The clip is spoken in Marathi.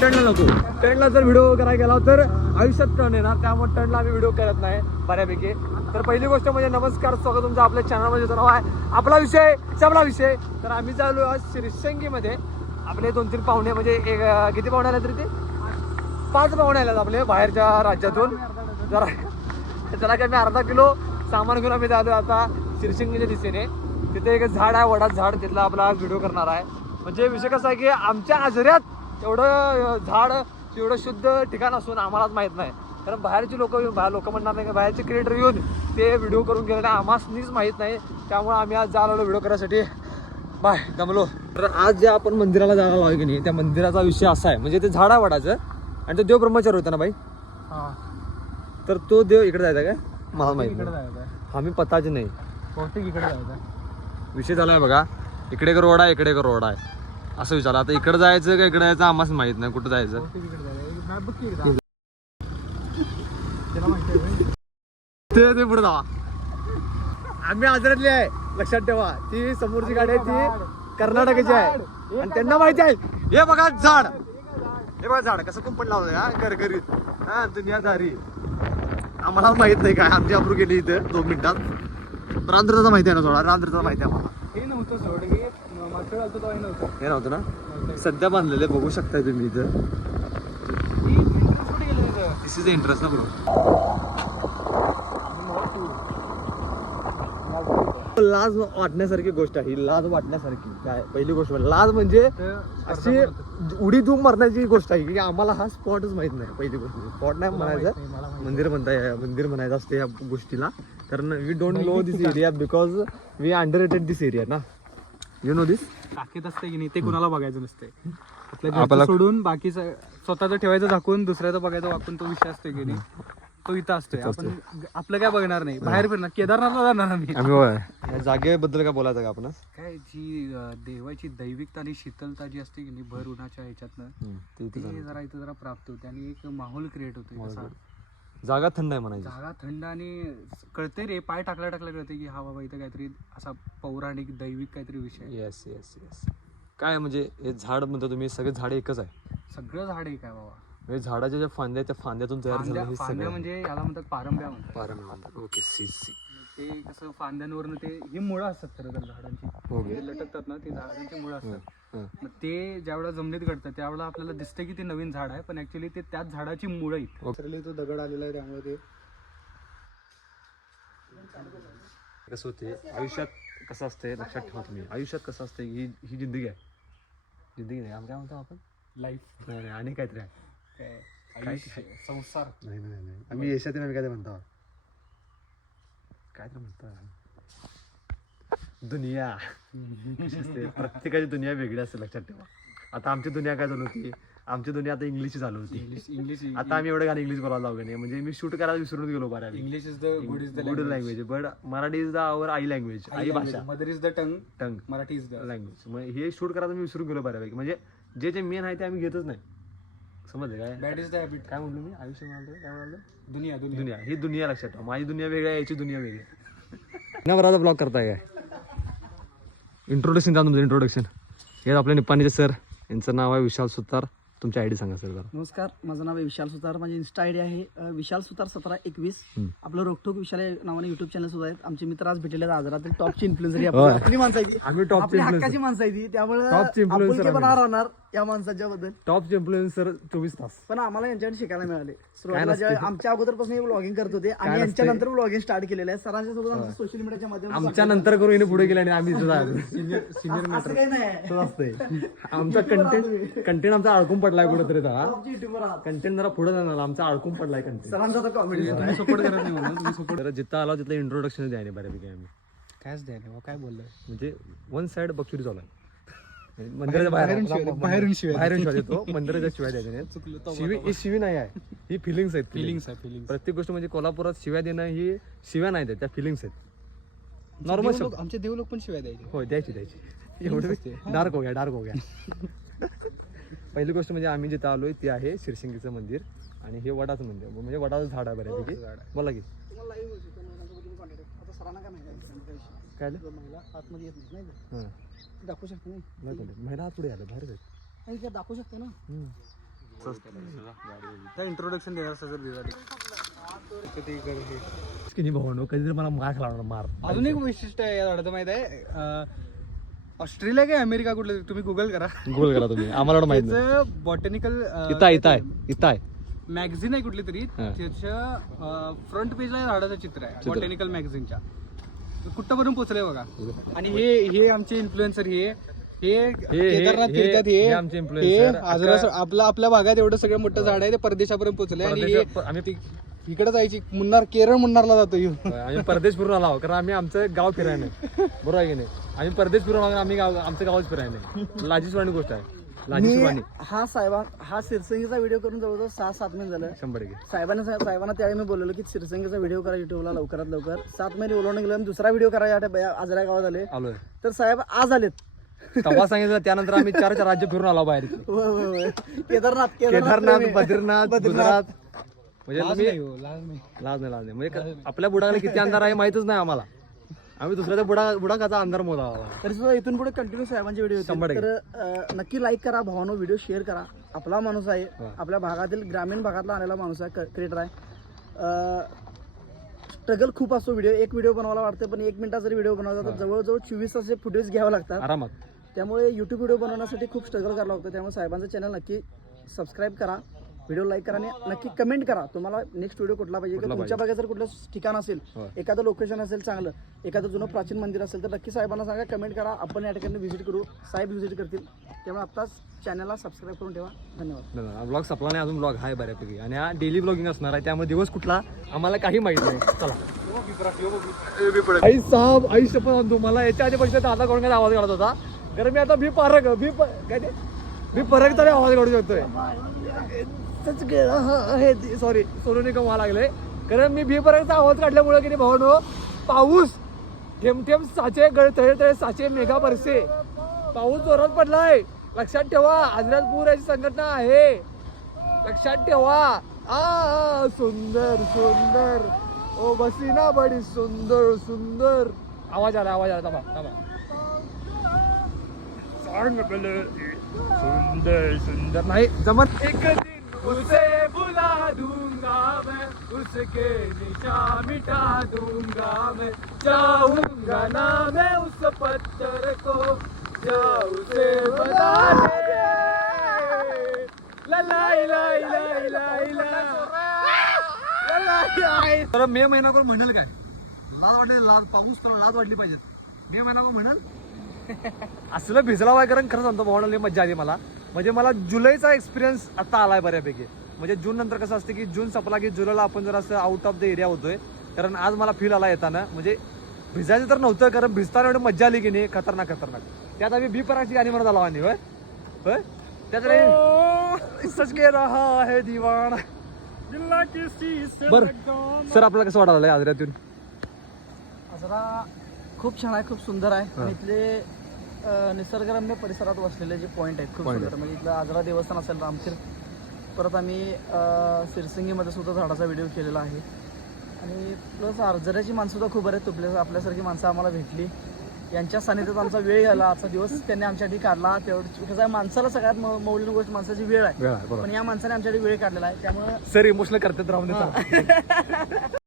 टर्नला नको टर्नला जर व्हिडिओ करायला गेला तर आयुष्यात टर्न येणार. त्यामुळे टर्नला आम्ही व्हिडिओ करत नाही बऱ्यापैकी. तर पहिली गोष्ट म्हणजे नमस्कार स्वागत तुमचं आपल्या चॅनलमध्ये जर आहे आपला विषय चांगला विषय. तर आम्ही चालू आज श्रीसंगीमध्ये आपले दोन तीन पाहुणे म्हणजे एक किती पाहुणे आले तरी ते? पाच पाहुणे आलेत आपले बाहेरच्या राज्यातून. जरा त्याला काय मी अर्धा किलो सामान घेऊन आम्ही जातो आता शिरशिंगीच्या दिशेने. तिथे एक झाड आहे वडाचं झाड. तिथला आपला व्हिडिओ करणार आहे. म्हणजे विषय कसा आहे की आमच्या आजऱ्यात एवढं झाड एवढं शुद्ध ठिकाण असून आम्हालाच माहीत नाही. कारण बाहेरची लोक बाहेर लोक म्हणणार नाही की बाहेरचे क्रिएटर येऊन ते व्हिडिओ करून गेलेले आम्हासनीच माहीत नाही. त्यामुळे आम्ही आज जायला व्हिडिओ करायसाठी. बाय दमलो. तर आज जे आपण मंदिराला जायला लावू की नाही त्या मंदिराचा विषय असा आहे. म्हणजे ते झाड आहे वडाचं आणि तो देव ब्रह्मचारी होता ना बाई? तर तो देव इकडे जायचा काय? मला माहिती नाही. आम्ही पताच नाही. बहुतेक इकडे जायचं विषय झालाय बघा. इकडे एक रोड आहे इकडे रोड आहे. असं विचारलं आता इकडे जायचं का इकडे जायचं आम्हाला माहीत नाही कुठं जायचं. ते ते पुढे जावा. आम्ही आजरातली आहे लक्षात ठेवा. ती समोरची गाडी आहे ती कर्नाटकाची आहे. आणि त्यांना माहिती आहे. हे बघा झाड. हे बघा झाड. कसं कुंपण लावलंय हा? गरगरीत हा दुनियादारी. आम्हाला माहीत नाही काय. आमची अप्रूव केली इथं दोन मिनिटात. रांद्रचा माहिती आहे ना थोडा रांद्रचा माहिती आहे आम्हाला. हे नव्हतं सोड. हे नव्हतं. ना? सध्या बांधलेले बघू शकताय तुम्ही इथं. ही दिस इज इंटरेस्ट ना बरोबर लाज वाटण्यासारखी गोष्ट आहे. ही लाज वाटण्यासारखी. काय पहिली गोष्ट म्हणजे लाज म्हणजे अशी उडी धूम मारण्याची गोष्ट आहे की आम्हाला हा स्पॉटच माहीत नाही पहिली गोष्ट. स्पॉट नाही म्हणायचं. मंदिर म्हणताय मंदिर म्हणायचं असते या गोष्टीला. कारण we don't know this area because we underrated this area ना. यू नो दिस टाकीत असते की नाही ते कुणाला बघायचं नसते. आपल्या आपल्याला- घरचं सोडून बाकीचं स्वतःचं ठेवायचं झाकून दुसऱ्याचं बघायचं वाकून तो विषय असतो की नाही. तो इथं असतोय. आपण आपलं काय बघणार नाही. बाहेर फिरणार. केदारनाथला जाणार आम्ही. या जागेबद्दल काय बोलायचं का आपण? काय जी अं, देवाची दैविकता आणि शीतलता जी असते की नाही भर उन्हाच्या ह्याच्यातनं ते जरा इथं जरा प्राप्त होते आणि एक माहोल क्रिएट होते. कसा जागा थंड आहे म्हणायची. जागा थंड आणि कळते रे पाय टाकल्या टाकल्या कळते की हा बाबा इथं काहीतरी असा पौराणिक दैविक काहीतरी विषय आहे. येस येस येस काय म्हणजे हे झाड म्हणता तुम्ही सगळे झाडे एकच आहे. सगळं झाड आहे काय बाबा. म्हणजे झाडाच्या ज्या फांद्या आहेत, त्या फांद्यातून तयार फांद्या झालं हे फांद्या सगळं. म्हणजे याला म्हणतात पारंब्या म्हणतात. पारंब्या ओके सी सी ते कसं फांद्यांवरनं ते ही मुळं असतात खरं तर झाडांची. ओके ते लटकतात ना ते झाडांची मुळं असतात. हं. मग ते ज्यावेळेला जमिनीत घडतं त्यावेळेला आपल्याला दिसतं की ते नवीन झाड आहे पण ऍक्च्युली ते त्याच झाडाची मुळं आहेत. ओके. तो दगड आलेला आहे त्यामुळे ते कसं होते आयुष्यात कसं असते लक्षात ठेवा तुम्ही. आयुष्यात कसं असते ही ही जिंदगी आहे. जिंदगी नाही काय म्हणतो आपण? लाईफ नाही नाही आणि काहीतरी आहे. संसार. नाही नाही नाही. आम्ही यशात आम्ही काय म्हणतो. काय तर म्हणतो दुनिया. कशी असते? प्रत्येकाची दुनिया वेगळी असते लक्षात ठेवा. आता आमची दुनिया काय चालू होती? आमची दुनिया आता इंग्लिश चालू होती. इंग्लिश इंग्लिश आता आम्ही एवढं गाणं इंग्लिश बोलायला लागलो नाही. म्हणजे मी शूट करायला विसरून गेलो बऱ्या English is the good is the good language but Marathi is the our I language आई भाषा. Mother is the tongue tongue Marathi is the language हे शूट करायला मी विसरून गेलो बऱ्यापैकी म्हणजे जे जे मेन आहे ते आम्ही घेतच नाही. समजले काय? बॅड इज द हॅबिट काय म्हणलो मी? आयुष्य म्हणालो काय म्हणालो दुनिया दुनिया. दुनिया. ही दुनिया लक्षात ठेवा. माझी दुनिया वेगळी आहे याची दुनिया वेगळी आहे. नवराचा ब्लॉग करताय काय? इंट्रोडक्शन द्या तुमचं इंट्रोडक्शन हे आपले निपाणीचे सर यांचं नाव आहे विशाल सुतार. तुमची आयडी सांगा सर जरा नमस्कार माझं नाव आहे विशाल सुतार माझी इन्स्टा आयडी आहे अ, विशाल सुतार सतरा एकवीस हम्म. आपलं रोकठोक विशाल या नावाने युट्यूब चॅनल सुद्धा आहेत आमचे मित्र आज भेटलेले आहेत आजारातील टॉपची इन्फ्लुएन्सर होय. आपली माणसं आहे ती. आम्ही टॉपचे आपली influencer. हक्काची माणसं आहे ती त्यामुळे influencer. राहणार या माणसाच्या बद्दल टॉप इन्फ्लुएन्सर चोवीस तास पण आम्हाला यांच्याकडे शिकायला मिळाले सुरुवातीला नसते? जेव्हा आमच्या अगोदरपासून ब्लॉगिंग करत होते आणि? यांच्या नंतर ब्लॉगिंग स्टार्ट केलेलं आहे सरांच्या सोबत आमचं सोशल मीडियाच्या माध्यमातून आमच्या नंतर करून हिने पुढे गेले आणि आम्ही इथं जायचं. असं- काही नाही आमचा कंटेंट कंटेंट आमचा अडकून पडलाय कुठेतरी जरा कंटेंट जरा पुढे जाणार. आमचा अडकून पडलाय कंटेंट सरांचा तर कॉमेडी तुम्ही सपोर्ट करत नाही म्हणून तुम्ही सपोर्ट तर जिथं आला तिथलं इंट्रोडक्शन द्यायने बऱ्यापैकी आम्ही. कायच द्या नाही काय बोललं म्हणजे वन साइड बक्षुरी चालू आहे मंदिराच्या बाहेर बाहेरून शिव्या- बाहेरून शिव्या. बाहेरून शिवाय देतो. मंदिराच्या शिवाय. शिवी ही शिवी नाही आहे. ही फिलिंग्स आहेत फिलिंग्स आहे फिलिंग्स प्रत्येक गोष्ट म्हणजे कोल्हापुरात शिव्या देणं ही शिव्या नाही त्या फिलिंग्स आहेत. नॉर्मल आमचे देव लोक पण शिवाय द्यायचे. हो द्यायची द्यायची. एवढं डार्क हो गया डार्क हो गया. पहिली गोष्ट म्हणजे आम्ही जिथं आलोय ते आहे शिरसिंगीचं मंदिर आणि हे वडाचं मंदिर. म्हणजे वडाचं झाड आहे बऱ्यापैकी. बोला की. काय दाखवू शकते. महिला आत पुढे आलं बाहेर आहेत. दाखवू शकते ना? इंट्रोडक्शन देणार भावनो कधीतरी मला मार खाणार मार. अजून एक वैशिष्ट्य आहे या झाडाचं माहीत आहे. ऑस्ट्रेलिया काय अमेरिका कुठलं? तुम्ही गुगल करा. गोल करा तुम्ही. आम्हाला एवढं माहीत नाही. त्याचं बॉटॅनिकल इथं आहे, इथं आहे इथं आहे. मॅगझिन आहे कुठली तरी. हा. त्याच्या फ्रंट पेजला झाडाचं चित्र आहे बॉटॅनिकल मॅगझिनच्या कुठपर्यंत पोहोचलंय बघा. आणि हे हे आमचे इन्फ्लुएन्सर हे हे केदारनाथ हे- फिरतात हे हे आमचे हे influencer. आजरा अख्खा- आपला आपल्या भागात एवढं सगळं मोठं झाड आहे ते परदेशापर्यंत पोहोचलंय आणि हे परदेशात- आम्ही ती- इकडे जायची. मुन्नार केरळ मुन्नारला जातो ह्यो. आम्ही परदेश फिरून आलो आहोत, कारण आम्ही आमचं गाव फिराय नाही. बरोबर आहे की नाही? आम्ही परदेश फिरून आलो आम्ही गाव आमचं गावच फिराय नाही. लाजीसवाणी गोष्ट आहे. लाजीसवाणी मी हा साहेबा हा सिरसंगीचा व्हिडिओ करून जवळजवळ सहा सात महिने झालं. शंभर टक्के. साहेबांना साहेबांना त्यावेळी मी बोललो की सिरसंगीचा व्हिडिओ करा युट्यूबला लवकरात लवकर. सात महिने बोलवणं गेलं आणि दुसरा व्हिडिओ करा या आजरा गावात आले. आलोय. तर साहेब आज आलेत. तेव्हा सांगितलं त्यानंतर आम्ही चार चार राज्य फिरून आलो बाहेर होय, होय, होय. केदारनाथ केदारनाथ प्रेमी. बद्रीनाथ. गुजरात. म्हणजे लाज तुम्ही नाही हो, लाज नाही. लाज नाही लाज नाही. म्हणजे क- आपल्या बुडाला किती अंधार आहे माहितच नाही आम्हाला. आम्ही दुसऱ्याच्या बुडा बुडाकाचा अंधार मोजा तरी सुद्धा इथून पुढे कंटिन्यू साहेबांचे व्हिडिओ शंभर तर अं, नक्की लाईक करा भावानो व्हिडिओ शेअर करा. आपला माणूस आहे. आपल्या भागातील ग्रामीण भागातला आलेला माणूस आहे क्रिएटर आहे. स्ट्रगल खूप असतो व्हिडिओ एक व्हिडिओ बनवायला वाटतं पण एक मिनिटाचा जरी व्हिडिओ बनवायचा तर जवळजवळ चोवीस तासाचे फुटेज घ्यावं लागतात. आरामात. त्यामुळे यूट्यूब व्हिडिओ बनवण्यासाठी खूप स्ट्रगल करावं लागतं. त्यामुळे साहेबांचं चॅनल नक्की सबस्क्राईब करा. व्हिडिओ लाईक करा आणि नक्की कमेंट करा. तुम्हाला नेक्स्ट व्हिडिओ कुठला पाहिजे किंवा तुमच्या भागात जर कुठलं ठिकाण असेल. एखादं लोकेशन असेल चांगलं एखादं जुनं प्राचीन मंदिर असेल तर नक्की साहेबांना सांगा कमेंट करा. आपण या ठिकाणी व्हिजिट करू. साहेब व्हिजिट करतील. त्यामुळे आत्ताच चॅनलला सबस्क्राईब करून ठेवा. धन्यवाद. ब्लॉग संपला नाही अजून ब्लॉग आहे बऱ्यापैकी. आणि हा डेली ब्लॉगिंग असणार आहे. त्यामुळे दिवस कुठला आम्हाला काही माहीत नाही. चला. आई साहेब आई शपथ आणतो. मला याच्या आधी पक्षात दादा करून काय आवाज काढत होता? कारण मी आता भी पारक भी काय ते? मी परक तरी आवाज काढू शकतोय. सॉरी सोनूने कमा लागले. कारण मी भीपर्यंतचा आवाज काढल्यामुळे की नाही भावनो पाऊस थेंब थेंब साचे गळ तळे तळे साचे मेघा बरसे. पाऊस जोरात पडलाय. लक्षात ठेवा आजरात पूर याची संघटना आहे. लक्षात ठेवा. आ सुंदर सुंदर. ओ बसीना बडी सुंदर सुंदर. आवाज आला आवाज आला थांबा थांबा. सांग सुंदर सुंदर. नाही जमत एक उसे बुला दूंगा मैं उसके निशा मिटा दूंगा मैं। जाऊंगा ना मैं उस पत्थर को जाऊ से बताने ला लाई लाई लाई लाई लाई तर मे महिना कोण म्हणाल काय? लाज वाटेल लाज पाऊस तर लाज वाटली पाहिजे मे महिना कोण म्हणाल? असलं भिजला वाय कारण खरं सांगतो भावना मज्जा आली मला. म्हणजे मला जुलैचा एक्सपिरियन्स आता आलाय बऱ्यापैकी. म्हणजे जून नंतर कसं असतं की जून संपला की जुलैला आपण जर असं आउट ऑफ द एरिया होतोय कारण आज मला फील आला येताना. म्हणजे भिजायचं तर नव्हतं कारण भिजताना एवढी मज्जा आली की नाही खतरनाक खतरनाक. त्यात आम्ही बी पराची गाणी म्हणत आलो आणि होय? होय? त्यात रे सच के रहा है दिवाण बर. सर आपल्याला कसं वाटायला आजऱ्यातून? आजरा खूप छान आहे खूप सुंदर आहे. इथले निसर्गरम्य परिसरात वसलेले जे पॉईंट आहेत खूप Point सुंदर. म्हणजे इथलं आजरा देवस्थान असेल रामतीर्थ परत आम्ही अं, सिरसिंगीमध्ये सुद्धा झाडाचा व्हिडिओ केलेला आहे. आणि प्लस आजऱ्याची माणसं सुद्धा खूप बरेच तुपल्या आपल्यासारखी माणसं आम्हाला भेटली. यांच्या सानिध्यात आमचा वेळ गेला आजचा दिवस त्यांनी आमच्यासाठी काढला. तेवढं कसं आहे माणसाला सगळ्यात मौ- मौल्यवान गोष्ट माणसाची वेळ आहे. वेळ आहे, बरोबर. पण या माणसाने आमच्यासाठी वेळ काढलेला आहे. त्यामुळे सर इमोशनल करतात राहून